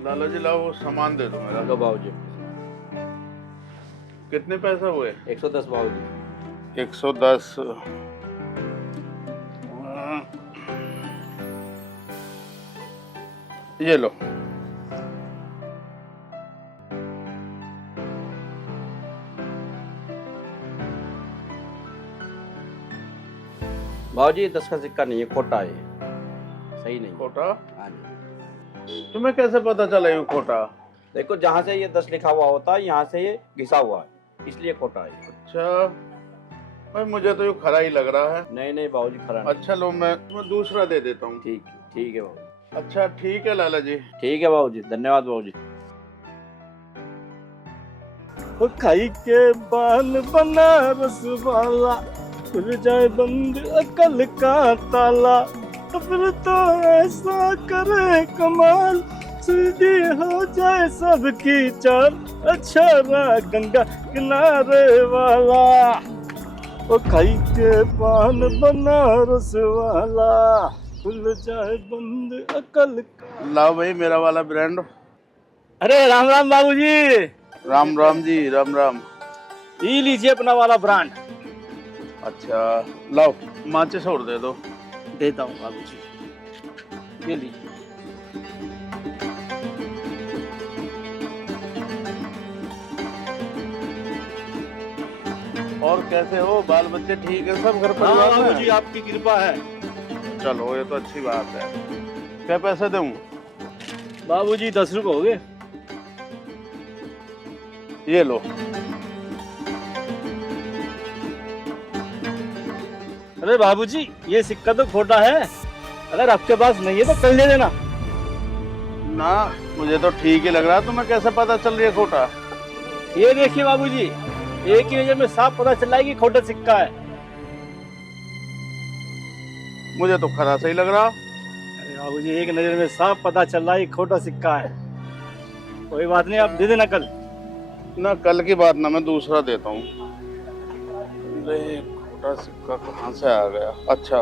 लाला जी लाओ वो सामान दे दो मेरा। लो बाबूजी। कितने पैसे हुए? 110 बाबूजी। 110। ये लो। बाबूजी 10 का सिक्का नहीं है, खोटा है, सही नहीं है। खोटा? हाँ जी। तुम्हें कैसे पता चला ये खोटा? देखो जहाँ से ये 10 लिखा हुआ होता है यहाँ से ये घिसा हुआ है, इसलिए खोटा है। अच्छा भाई, मुझे तो ये खरा ही लग रहा है। नहीं नहीं बाबूजी, खरा नहीं। अच्छा लो, मैं दूसरा दे देता हूँ। ठीक है बाबूजी। अच्छा ठीक है लाला जी। ठीक है बाबूजी, धन्यवाद बाबूजी। खाई के बाल बनारस वाला, खुल जाए बंद अकल का ताला, फिर तो ऐसा करे कमाल, सीधी हो जाए सबकी चाल, अच्छा रहा गंगा किनारे वाला। ओ खाई के पान बनारस वाला, खुल जाए बंद अकल का। लाओ भाई मेरा वाला ब्रांड। अरे राम राम बाबूजी। राम राम जी, राम राम। ये लीजिए अपना वाला ब्रांड। अच्छा लाओ माचिस और दे दो। देता हूँ बाबूजी, ये लीजिए। और कैसे हो, बाल बच्चे ठीक है सब घर हाँ परिवार में? बाबूजी आपकी कृपा है। चलो ये तो अच्छी बात है। क्या पैसे दूं? बाबूजी 10 रुपए हो गए। ये लो। अरे बाबूजी ये सिक्का तो खोटा है, अगर आपके पास नहीं है तो कल दे देना। ना मुझे तो ठीक ही लग रहा है, तुम्हें कैसे पता चल रही है खोटा? ये देखिए बाबूजी, एक ही नजर में साफ पता चल रहा है कि खोटा सिक्का है। मुझे तो खरा सही लग रहा। अरे बाबूजी एक नजर में साफ पता चल रहा है कि खोटा सिक्का है। कोई बात नहीं, आप दे देना कल। ना कल की बात ना, मैं दूसरा देता हूँ। अरे खोटा सिक्का कहाँ से आ गया? अच्छा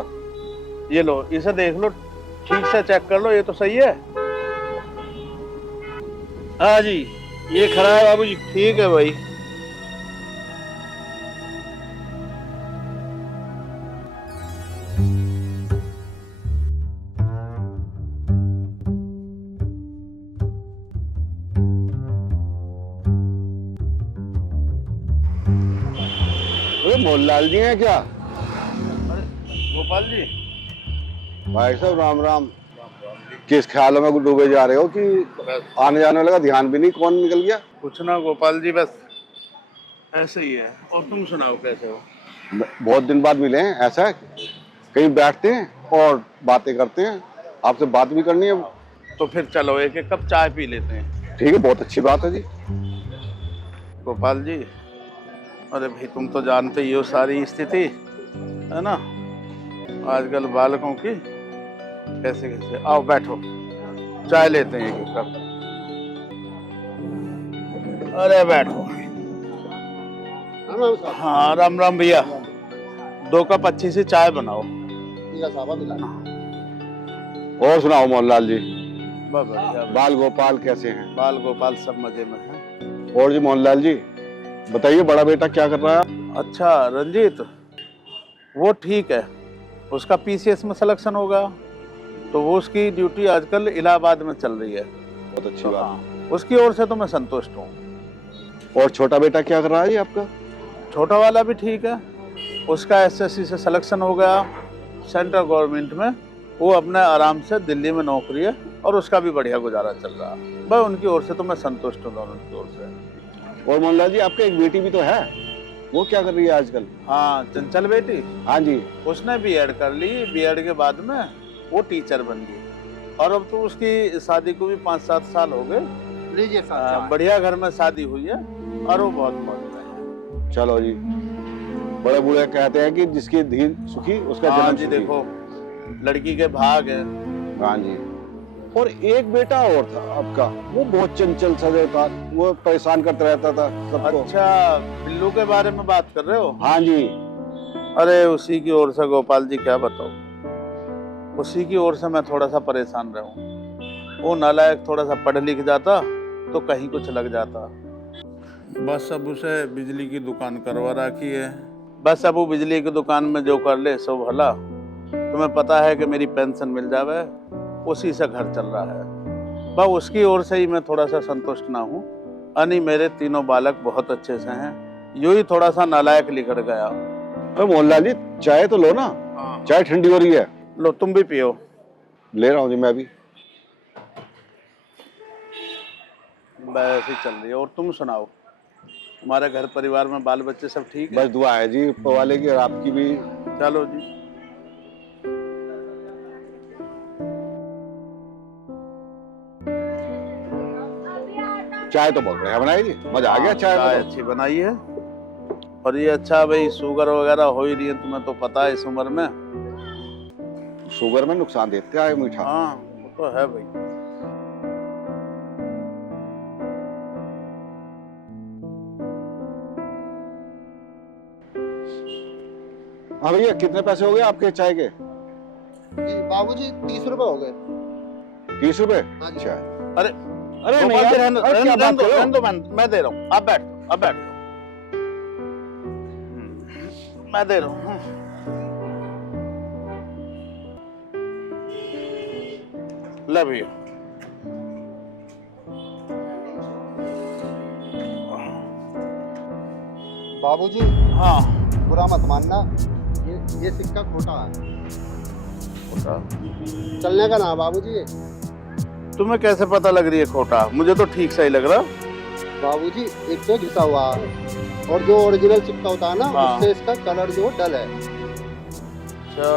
ये लो, इसे देख लो, ठीक से चेक कर लो, ये तो सही है। हाँ जी ये खरा है बाबूजी। ठीक है भाई। मोहनलाल जी हैं क्या? गोपाल जी। भाई साहब राम राम। किस ख्यालों में डूबे जा रहे हो कि आने जाने वाले का ध्यान भी नहीं, कौन निकल गया? कुछ ना गोपाल जी, बस ऐसे ही है। और तुम सुनाओ कैसे हो? बहुत दिन बाद मिले हैं, ऐसा है? कहीं बैठते हैं और बातें करते हैं, आपसे बात भी करनी है। तो फिर चलो एक एक कप चाय पी लेते हैं। ठीक है, बहुत अच्छी बात है जी। गोपाल जी, अरे भाई तुम तो जानते ही हो सारी स्थिति है ना, आजकल बालकों की कैसे कैसे। आओ बैठो, चाय लेते हैं एक कप। अरे बैठो। हाँ राम राम भैया, 2 कप अच्छी सी चाय बनाओ। और सुनाओ मोहनलाल जी, बढ़िया। बाल गोपाल कैसे हैं? बाल गोपाल सब मजे में है। और जी मोहनलाल जी बताइए, बड़ा बेटा क्या कर रहा है? अच्छा रंजीत, वो ठीक है, उसका पीसीएस में सिलेक्शन होगा, तो वो उसकी ड्यूटी आजकल इलाहाबाद में चल रही है। बहुत अच्छी तो बात। हाँ, उसकी ओर से तो मैं संतुष्ट हूँ। और छोटा बेटा क्या कर रहा है आपका? छोटा वाला भी ठीक है, उसका एसएससी से सिलेक्शन हो गया सेंट्रल गवर्नमेंट में, वो अपने आराम से दिल्ली में नौकरी है और उसका भी बढ़िया गुजारा चल रहा है। भाई उनकी ओर से तो मैं संतुष्ट हूँ, दोनों की ओर से। और मोहनलाल जी आपके एक बेटी भी तो है, वो क्या कर रही है आजकल? हाँ चंचल बेटी। हाँ जी। उसने बीएड कर ली, बीएड के बाद में वो टीचर बन गई और अब तो उसकी शादी को भी 5-7 साल हो गए। बढ़िया घर में शादी हुई है और वो बहुत मौज में है। चलो जी, बड़े बूढ़े कहते हैं कि जिसकी धीर सुखी उसका हाँ जन्म जी, सुखी। देखो लड़की के भाग है। हाँ जी। और एक बेटा और था आपका, वो बहुत चंचल सा था, वो परेशान करता रहता था सबको। अच्छा बिल्लू के बारे में बात कर रहे हो? हाँ जी। अरे उसी की ओर से गोपाल जी क्या बताओ, उसी की ओर से मैं थोड़ा सा परेशान रहा हूँ। वो नालायक थोड़ा सा पढ़ लिख जाता तो कहीं कुछ लग जाता। बस अब उसे बिजली की दुकान करवा रखी है। बस अब वो बिजली की दुकान में जो कर ले सो भला। तुम्हें पता है कि मेरी पेंशन मिल जावे, उसी से घर चल रहा है। बस उसकी ओर से ही मैं थोड़ा सा संतुष्ट ना हूँ। अनि मेरे तीनों बालक बहुत अच्छे से हैं, यूं ही थोड़ा सा नालायक लिखड़ गया। तो मोहनलाल जी चाय तो लो ना, चाय ठंडी हो रही है। लो तुम भी पियो। ले रहा हूँ जी मैं भी। वैसे ही चल रही है। और तुम सुनाओ, तुम्हारे घर परिवार में बाल बच्चे सब ठीक है? बस दुआ है जी ऊपर वाले की और आपकी भी। चलो जी। चाय तो बहुत बढ़िया बनाई जी, मजा आ गया चाय चाय में तो। अच्छी बनाई है। और ये अच्छा भाई, शुगर वगैरह हो ही रही है, तुम्हें तो पता है इस उम्र में। शुगर में नुकसान देते हैं मीठा। हाँ वो तो है भाई। हाँ भैया कितने पैसे हो गए आपके चाय के? बाबूजी 30 रुपए हो गए। 30 रुपए? हाँ जी। अच्छा। अरे अरे गोपाल नहीं जी, यार, रहने दो, अरे क्या बात कर रहे हो? रहने दो, मैं दे रहा हूँ। आप बैठ जाओ, आप बैठ जाओ। मैं दे रहा हूँ। ले भैया। बाबूजी हाँ बुरा मत मानना, ये सिक्का खोटा है। खोटा? चलने का ना बाबूजी ये। तुम्हें कैसे पता लग रही है खोटा? मुझे तो ठीक सही लग रहा। बाबूजी एक तो घिसा हुआ है और जो ओरिजिनल सिक्का होता है ना हाँ। उससे इसका कलर जो डल है। अच्छा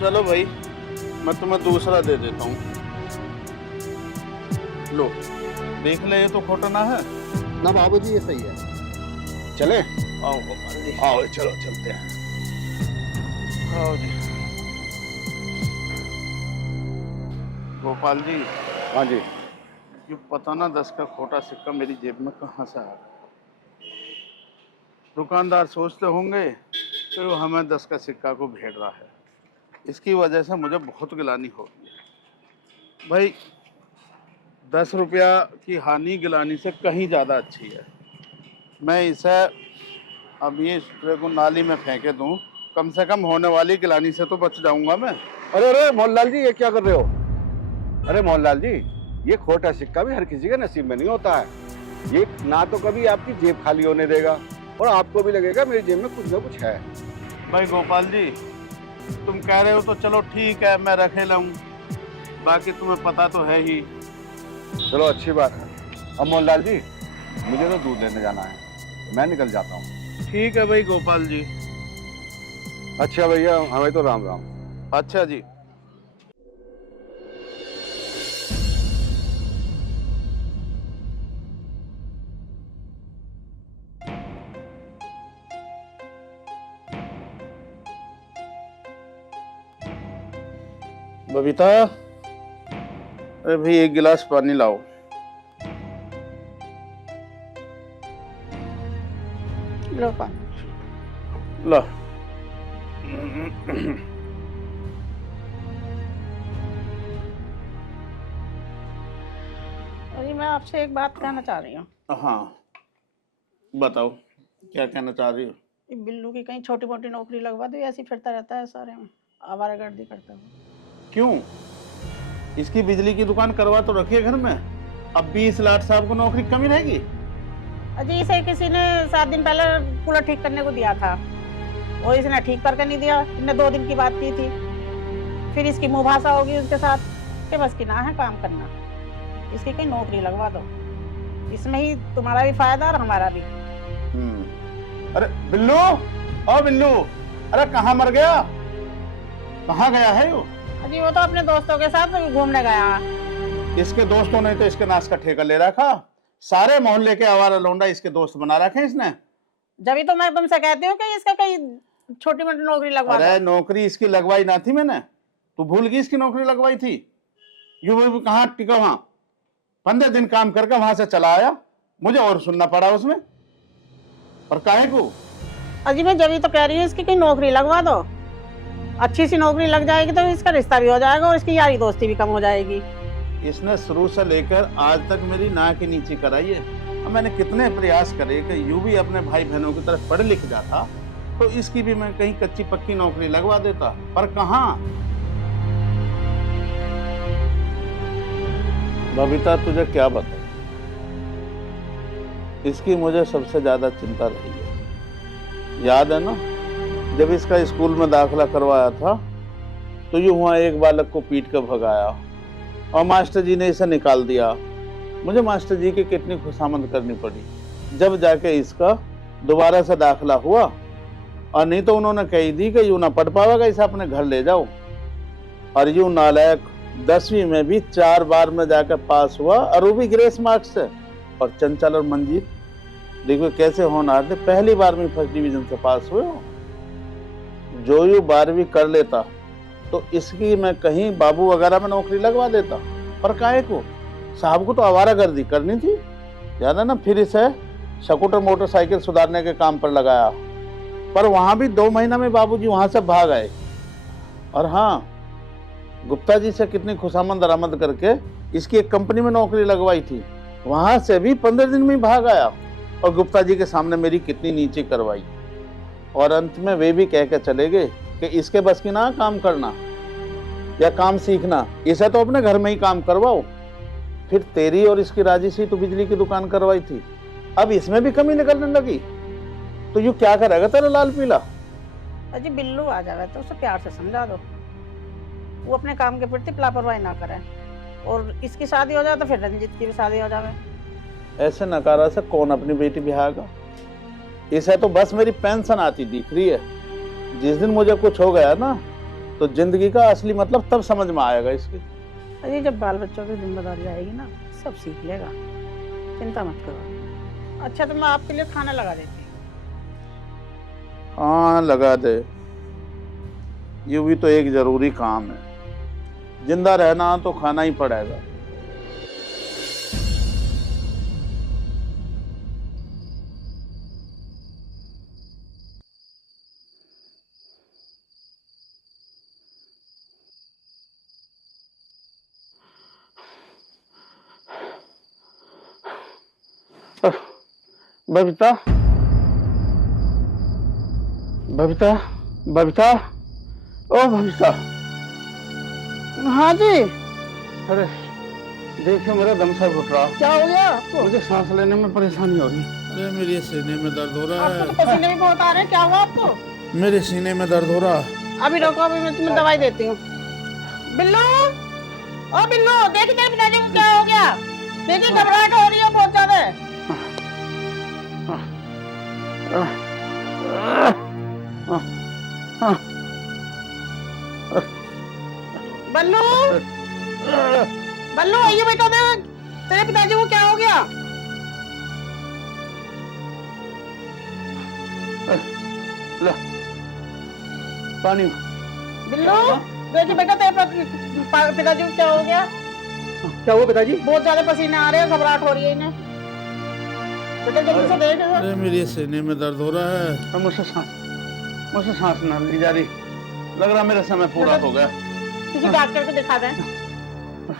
चलो भाई, मैं तुम्हें दूसरा दे देता हूँ। लो देख ले, ये तो खोटा ना है। ना बाबूजी ये सही है। चले? आओ गोपाल जी, आओ चलो चलते हैं। आओ जी। गोपाल जी, हाँ जी। ये पता ना 10 का खोटा सिक्का मेरी जेब में कहाँ से आ गया। दुकानदार सोचते होंगे कि वो हमें 10 का सिक्का को भेड़ रहा है। इसकी वजह से मुझे बहुत गिलानी हो रही है भाई। 10 रुपया की हानि गिलानी से कहीं ज़्यादा अच्छी है। मैं इसे अब ये स्प्रे को नाली में फेंके दूं, कम से कम होने वाली गिलानी से तो बच जाऊंगा मैं। अरे अरे मोहनलाल जी ये क्या कर रहे हो? अरे मोहनलाल जी ये खोटा सिक्का भी हर किसी के नसीब में नहीं होता है। ये ना तो कभी आपकी जेब खाली होने देगा और आपको भी लगेगा मेरी जेब में कुछ ना कुछ है। भाई गोपाल जी, तुम कह रहे हो तो चलो ठीक है, मैं रखे लाऊं। बाकी तुम्हें पता तो है ही। चलो अच्छी बात है। अब मोहनलाल जी मुझे तो दूध लेने जाना है, मैं निकल जाता हूँ। ठीक है भाई गोपाल जी। अच्छा भैया हमें तो राम राम। अच्छा जी। बबीता, अरे भाई एक गिलास पानी लाओ। लो पानी। ला। अरे मैं आपसे एक बात कहना चाह रही हूँ। हाँ बताओ, क्या कहना चाह रही हो? ये बिल्लू की कहीं छोटी मोटी नौकरी लगवा दो, ऐसे ही फिरता रहता है सारे में, आवारागर्दी करता है। क्यों? इसकी बिजली की दुकान करवा तो रखी है घर में, अब भी इस लाट साहब को नौकरी कमी रहेगी? अजी इसे किसी ने 7 दिन पहले कूलर ठीक करने को दिया था, वो इसने ठीक करके नहीं दिया। इसने 2 दिन की बात की थी, फिर इसकी मुँह भाषा होगी उसके साथ कि बस की ना है काम करना, इसकी कहीं नौकरी लगवा दो, इसमें ही तुम्हारा भी फायदा और हमारा भी। अरे बिल्लू, ओ बिल्लू, अरे कहाँ मर गया? कहाँ गया है वो? अजी वो तो अपने दोस्तों के साथ घूमने गया। इसके दोस्तों ने तो इसके नाश का ठेका ले रखा, सारे मोहल्ले के आवारा लौंडा इसके दोस्त बना रखे इसने। जब तो मैं तुमसे कहती हूँ कि इसका कहीं छोटी मोटी नौकरी लगवा अरे दो। नौकरी इसकी लगवाई ना थी मैंने, तू भूल गई इसकी नौकरी लगवाई थी? यूं कहाँ टिका वहां, 15 दिन काम करके वहां से चला आया, मुझे और सुनना पड़ा उसमें। और काहे को? अजी मैं जब तो कह रही हूँ इसकी कहीं नौकरी लगवा दो। अच्छी सी नौकरी लग जाएगी तो इसका रिश्ता भी हो जाएगा और इसकी यारी दोस्ती भी कम हो जाएगी। इसने शुरू से लेकर आज तक मेरी नाक की नीचे कराई है। अब मैंने कितने प्रयास करे कि यूं भी अपने भाई बहनों की तरफ पढ़ लिख जाता तो इसकी भी मैं कहीं कच्ची पक्की नौकरी लगवा देता, पर कहाँ। बबीता तुझे क्या बताऊं, इसकी मुझे सबसे ज्यादा चिंता रही है। याद है ना, जब इसका स्कूल में दाखिला करवाया था तो यूं हुआ एक बालक को पीट कर भगाया और मास्टर जी ने इसे निकाल दिया। मुझे मास्टर जी की कितनी खुशामद करनी पड़ी जब जाके इसका दोबारा से दाखिला हुआ, और नहीं तो उन्होंने कही दी कि यूं ना पढ़ पाएगा, इसे अपने घर ले जाओ। और यूं नालायक 10वीं में भी 4 बार में जाकर पास हुआ, और वो भी ग्रेस मार्क्स से। और चंचल और मंजीत देखो कैसे होनहार थे, पहली बार में फर्स्ट डिवीजन से पास हुए हो। जो यूं 12वीं कर लेता तो इसकी मैं कहीं बाबू वगैरह में नौकरी लगवा देता, पर काहे को, साहब को तो आवारागर्दी करनी थी। याद है ना, फिर इसे स्कूटर मोटरसाइकिल सुधारने के काम पर लगाया, पर वहां भी 2 महीना में बाबूजी वहां से भाग आए। और हाँ, गुप्ता जी से कितनी खुशामद दरामद करके इसकी एक कंपनी में नौकरी लगवाई थी, वहां से भी 15 दिन में भाग आया और गुप्ता जी के सामने मेरी कितनी नीचे करवाई। और अंत में वे भी कह के चले गए कि इसके बस की ना काम करना या काम सीखना, इसे तो अपने घर में ही काम करवाओ। फिर तेरी और इसकी राजी से तो बिजली की दुकान करवाई थी, अब इसमें भी कमी निकलने लगी, तो यूं क्या करेगा तेरा लाल पीला। अजी बिल्लू आ जावे तो उसे प्यार से समझा दो, वो अपने काम के प्रति लापरवाही ना करे, और इसकी शादी हो जाए तो फिर रंजीत की भी शादी हो जावे। ऐसे नकारा से कौन अपनी बेटी बिहागा, इसे तो बस मेरी पेंशन आती दिख रही है। जिस दिन मुझे कुछ हो गया ना तो जिंदगी का असली मतलब तब समझ में आएगा इसकी। अजी जब बाल बच्चों की जिम्मेदारी आएगी ना सब सीख लेगा, चिंता मत करो। अच्छा तो मैं आपके लिए खाना लगा देती हूँ। हाँ लगा दे, ये भी तो एक जरूरी काम है, जिंदा रहना तो खाना ही पड़ेगा। बबीता, बबीता, बबीता, ओ बबीता। हाँ जी। अरे देखिए मेरा दम सा घुट रहा। क्या हो गया आपको? मुझे सांस लेने में परेशानी हो रही। अरे मेरे सीने में दर्द हो रहा है। आपको तो पसीने भी बहुत आ रहे हैं, क्या हुआ आपको? मेरे सीने में दर्द हो रहा। अभी रुको, अभी मैं तुम्हें दवाई देती हूँ। बिल्लू, ओ बिल्लू, देखिए तेरे पिताजी को क्या हो गया? देखिए घबराहट हो रही है बहुत ज्यादा। बल्लू, बल्लू आइए बेटा, देख तेरे पिताजी को क्या हो गया? ला पानी। बिल्लू देखिए बेटा, तेरे पिताजी को क्या हो गया? क्या हुआ पिताजी? बहुत ज्यादा पसीने आ रहे हैं, घबराहट हो रही है इन्हें। बेटा जल्दी से देख। अरे मेरे सीने में दर्द हो रहा है, मुझसे सांस ना ली जा रही, लग रहा मेरा समय पूरा हो गया। किसी डॉक्टर को दिखा दें।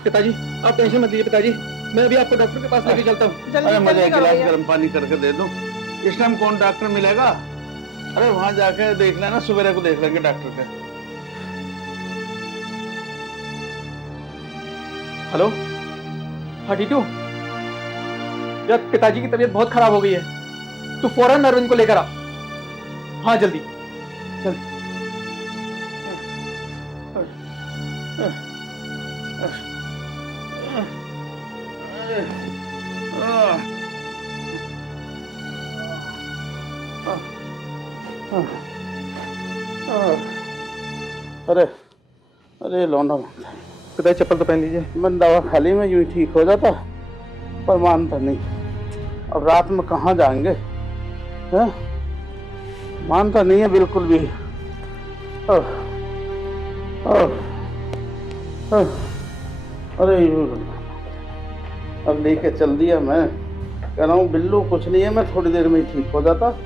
पिताजी आप टेंशन मत लीजिए पिताजी, मैं अभी आपको डॉक्टर के पास लेके चलता हूँ। अरे मुझे एक गिलास गर्म पानी करके दे दो। इस टाइम कौन डॉक्टर मिलेगा? अरे वहां जाके देख लेना, सवेरे को देख लेंगे डॉक्टर के। हेलो, हाँ टीटू, यार पिताजी की तबीयत बहुत खराब हो गई है, तू फौरन अरविंद को लेकर आ। हाँ जल्दी जल्दी। अरे अरे लौंडा पिताजी चप्पल तो पहन लीजिए। मैं दवा खाली में यूं ठीक हो जाता, पर मानता नहीं। अब रात में कहाँ जाएंगे, हैं? मानता नहीं है बिल्कुल भी। अरे अब लेके चल दिया। मैं कह रहा हूँ बिल्लू कुछ नहीं है, मैं थोड़ी देर में ही ठीक हो जाता।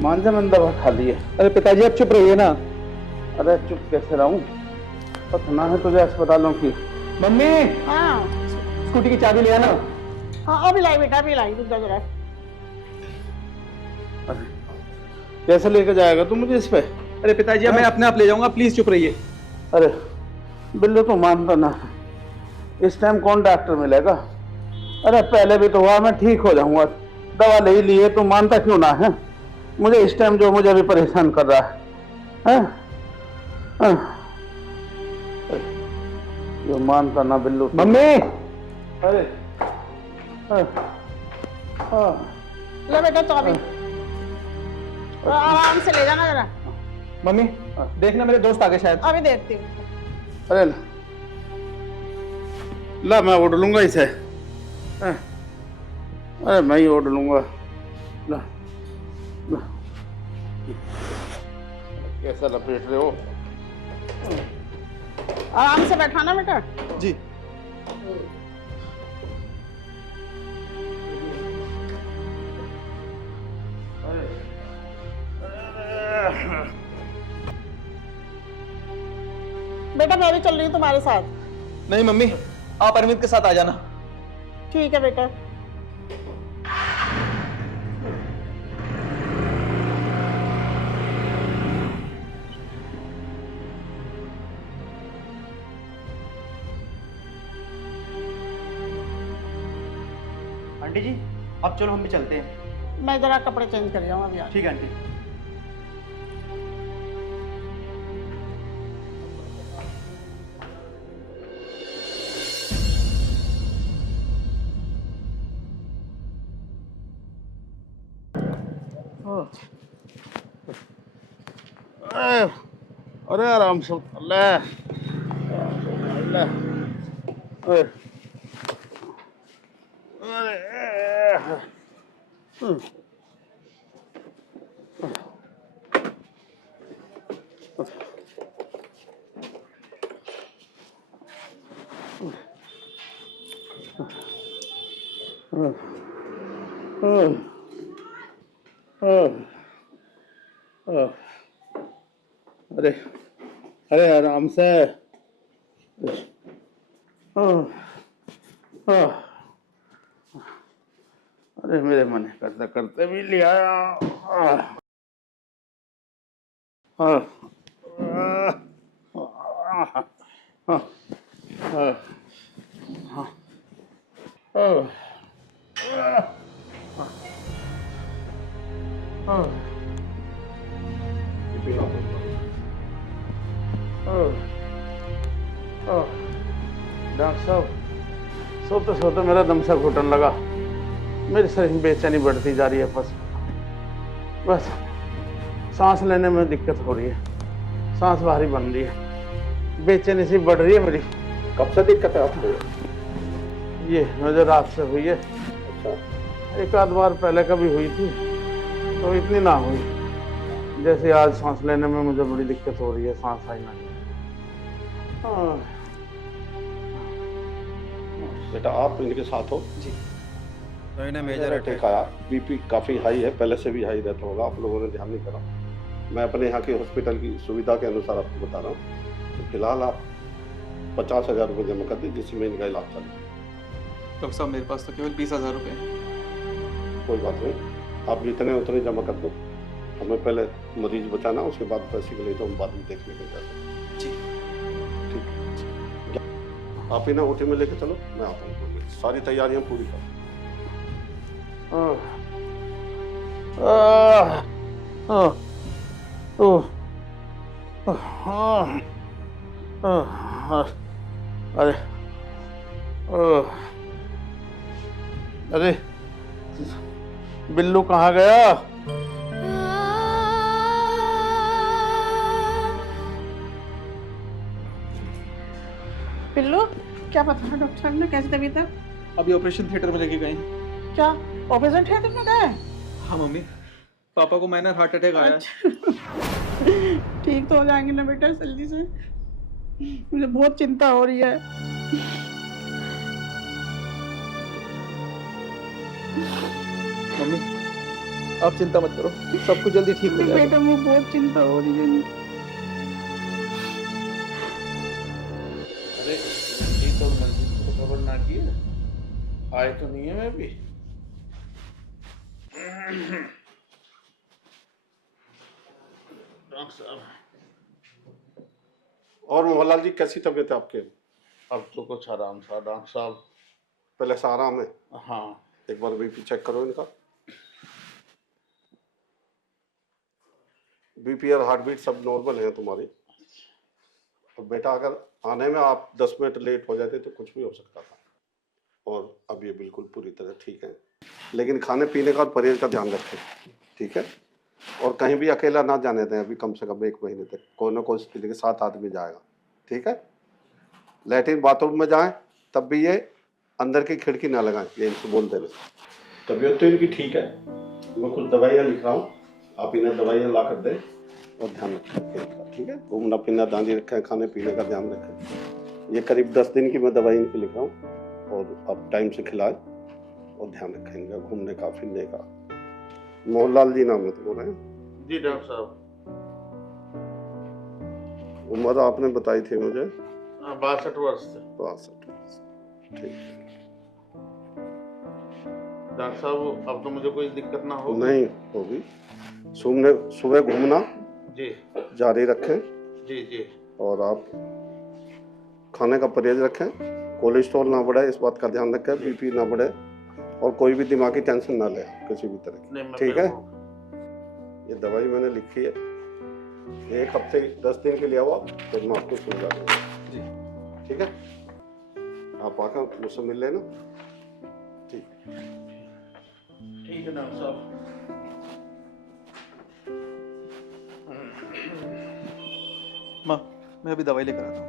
मान जा, मैंने दवा खा ली है। अरे पिताजी आप चुप रहिए ना, अरे चुप कैसे रहूं, पता है तुझे अस्पतालों की। मम्मी हाँ स्कूटी की चाबी ले आना। हाँ अभी लाई बेटा, अभी लाई, रुक जा जरा। अरे कैसे लेके जाएगा तू मुझे इस पे? अरे पिताजी अब मैं अपने आप ले जाऊंगा, प्लीज चुप रहिए। अरे बिल्लू तो मानता ना, इस टाइम कौन डॉक्टर मिलेगा? अरे पहले भी तो हुआ, मैं ठीक हो जाऊंगा, दवा ले ही ली है, तू मानता क्यों ना है? मुझे इस टाइम जो मुझे अभी परेशान कर रहा है, ये मानता ना बिल्लू। मम्मी अरे ले बेटा तो अभी आराम से ले जाना जरा। मम्मी देखना मेरे दोस्त आ गए शायद। अभी देखती हूँ। अरे ला मैं उड़ लूंगा इसे। अरे मैं ही उड़ लूंगा। ला, ला। कैसा लपेट रहे हो? आराम से बैठाना बेटा। जी बेटा मैं भी चल रही हूँ तुम्हारे साथ। नहीं मम्मी, आप अरविंद के साथ आ जाना। ठीक है बेटा। आंटी जी अब चलो हम भी चलते हैं। मैं जरा कपड़े चेंज कर जाऊँ अभी। ठीक है आंटी। अरे आराम से अल्लाह अल्लाह। अरे अरे आराम से। अरे मेरे मन करते करते भी लिया। डॉक्टर साहब सोते सोते मेरा दम सा घुटन लगा, मेरी शरीर में बेचैनी बढ़ती जा रही है, बस सांस लेने में दिक्कत हो रही है, सांस भारी बन रही है, बेचैनी सी बढ़ रही है मेरी। कब से दिक्कत है आपको? ये मुझे रात से हुई है। अच्छा, एक आध बार पहले कभी हुई थी तो इतनी ना हुई, जैसे आज सांस लेने में मुझे बड़ी दिक्कत हो रही है, सांस आई नहीं। बेटा आप इनके साथ हो? जी तो इन्हें मेजर अटैक आया, बीपी काफ़ी हाई है, पहले से भी हाई रहता होगा, आप लोगों ने ध्यान नहीं करा। मैं अपने यहाँ के हॉस्पिटल की सुविधा के अनुसार आपको बता रहा हूँ। तो फिलहाल आप 50,000 रुपये जमा कर दी, जिसमें इनका इलाज चले। डॉक्टर साहब मेरे पास तो केवल 20,000 रुपये हैं। कोई बात नहीं, आप जितने उतने जमा कर दो, हमें पहले मरीज बचाना, उसके बाद पैसे के लिए तो हम बाद में देख लेंगे कैसे। जी ठीक है, आप इन्हें ओटी में लेके चलो, मैं आता हूँ, सारी तैयारियां पूरी कर। अरे अरे बिल्लू कहाँ गया? पिल्लू क्या पता डॉक्टर ने कैसी तबीयत है? अभी ऑपरेशन थिएटर में लेके गए। क्या ऑपरेशन थिएटर में गए? हाँ मम्मी, पापा को माइनर हार्ट अटैक आया है। ठीक तो हो जाएंगे ना बेटा जल्दी से? मुझे बहुत चिंता हो रही है। मम्मी आप चिंता मत करो, सब कुछ जल्दी ठीक हो जाएगा। बेटा मुझे बहुत चिंता हो रही है। आए तो नहीं है मैं भी। डॉक्टर साहब, और मोहनलाल जी कैसी तबीयत है आपके? अब तो कुछ आराम था डॉक्टर साहब। पहले से आराम है? हाँ। एक बार बीपी चेक करो इनका। बीपी और हार्ट बीट सब नॉर्मल है तुम्हारी। और बेटा अगर आने में आप 10 मिनट लेट हो जाते तो कुछ भी हो सकता था, और अब ये बिल्कुल पूरी तरह ठीक है। लेकिन खाने पीने का और परहेज का ध्यान रखें, ठीक है? और कहीं भी अकेला ना जाने दें अभी, कम से कम 1 महीने तक। कोई ना कोई स्थिति के साथ आदमी जाएगा, ठीक है? लैट्रिन बाथरूम में जाएं तब भी ये अंदर की खिड़की ना लगाएं, ये इनसे बोल देना। तबीयत तो इनकी ठीक है, मैं कुछ दवाइयाँ लिख रहा हूँ, आप इन्हें दवाइयाँ ला कर दें और ध्यान रखें, ठीक है? घूमना फिरना दानी रखें, खाने पीने का ध्यान रखें। ये करीब 10 दिन की मैं दवाई इनकी लिख रहा हूँ, और आप टाइम से खिलाएं और ध्यान रखें इनका घूमने का फिरने का। मोहनलाल जी नाम है तुम्हारा? जी डॉक्टर साहब। उम्र आपने बताई थी मुझे? 62 वर्ष से। 62 वर्ष, ठीक है। डॉक्टर साहब अब तो मुझे कोई दिक्कत ना हो? नहीं होगी। सुबह घूमना जी जारी रखें। जी जी। और आप खाने का परहेज रखें, कोलेस्ट्रॉल ना बढ़े, इस बात का ध्यान रखें, बीपी ना बढ़े, और कोई भी दिमागी टेंशन ना ले किसी भी तरह की, ठीक है? ये दवाई मैंने लिखी है, 1 हफ्ते 10 दिन के लिए आओ आप, तो मैं आपको सुझा दूंगा जी, ठीक है? आप आकर मुझसे मिल लेना। ठीक है डॉक्टर साहब। माँ, मैं अभी दवाई लेकर आता हूँ।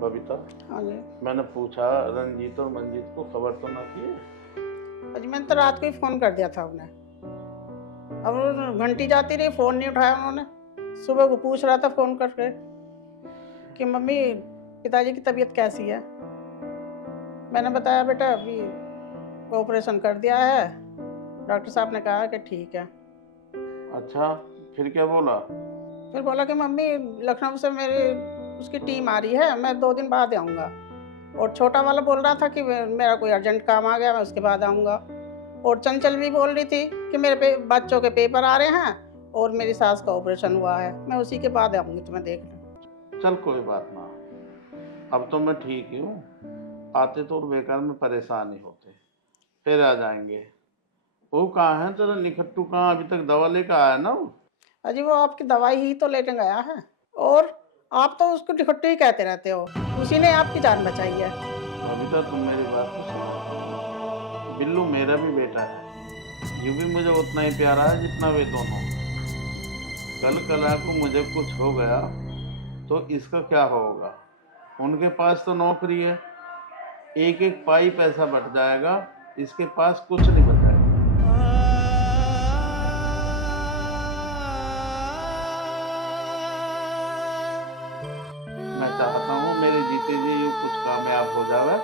बबीता, हाँ जी। मैंने पूछा रंजीत और मंजीत को खबर तो ना की? अजी मैंने तो रात को ही फोन कर दिया था उन्हें, अब घंटी जाती रही, फोन नहीं उठाया उन्होंने। सुबह को पूछ रहा था फोन करके कि मम्मी पिताजी की तबीयत कैसी है। मैंने बताया बेटा अभी ऑपरेशन कर दिया है, डॉक्टर साहब ने कहा कि ठीक है। अच्छा, फिर क्या बोला? फिर बोला कि मम्मी लखनऊ से मेरी उसकी टीम आ रही है, मैं 2 दिन बाद आऊँगा। और छोटा वाला बोल रहा था कि मेरा कोई अर्जेंट काम आ गया, मैं उसके बाद आऊँगा। और चंचल भी बोल रही थी कि मेरे बच्चों के पेपर आ रहे हैं और मेरी सास का ऑपरेशन हुआ है, मैं उसी के बाद आऊँगी, तुम्हें देख लूँ। चल कोई बात ना, अब तो मैं ठीक ही हूँ। आते तो बेकार में परेशान ही होते, फिर आ जाएंगे। वो कहाँ है तेरा निखट्टू? कहाँ अभी तक दवा लेकर आया ना वो? अजी वो आपकी दवाई ही तो लेने गया है, और आप तो उसको निखट्टू ही कहते रहते हो, उसी ने आपकी जान बचाई है। अभी तो तुम मेरी बात तो सुनो, बिल्लू मेरा भी बेटा है, यूं भी मुझे उतना ही प्यारा है जितना वे दोनों। कल को मुझे कुछ हो गया तो इसका क्या होगा? उनके पास तो नौकरी है, एक एक पाई पैसा बढ़ जाएगा, इसके पास कुछ नहीं बचा। मैं चाहता हूँ मेरे जीते जी यूँ कुछ कामयाब हो जावे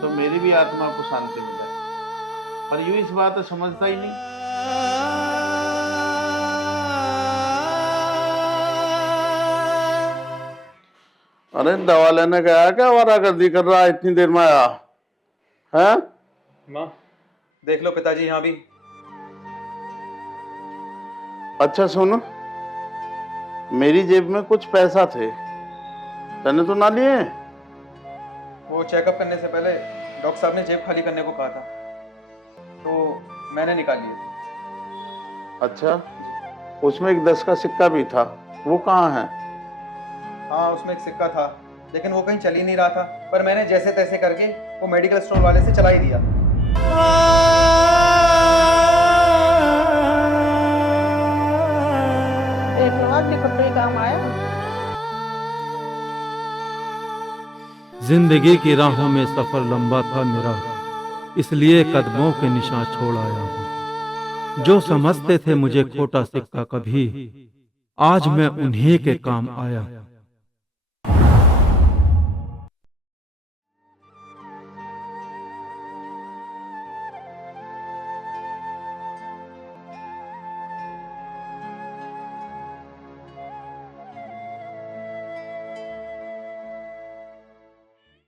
तो मेरी भी आत्मा को शांति मिले, पर यूँ इस बात समझता ही नहीं। अरे दवा लेने गया क्या? वारागर्दी कर रहा है, इतनी देर में आया है? माँ देख लो पिताजी यहाँ भी। अच्छा सुनो, मेरी जेब में कुछ पैसा थे, तने तो ना लिए? वो चेकअप करने से पहले डॉक्टर साहब ने जेब खाली करने को कहा था, तो मैंने निकाल लिए थे। अच्छा, उसमें एक 10 का सिक्का भी था, वो कहाँ है? हाँ उसमें एक सिक्का था, लेकिन वो कहीं चल ही नहीं रहा था, पर मैंने जैसे तैसे करके वो मेडिकल स्टोर वाले से चला ही दिया। एक लोग निखट्टू ही काम आया। जिंदगी की राहों में सफर लंबा था मेरा, इसलिए कदमों के निशान छोड़ आया हूँ। जो समझते थे मुझे खोटा सिक्का कभी, आज मैं उन्हीं के काम आया।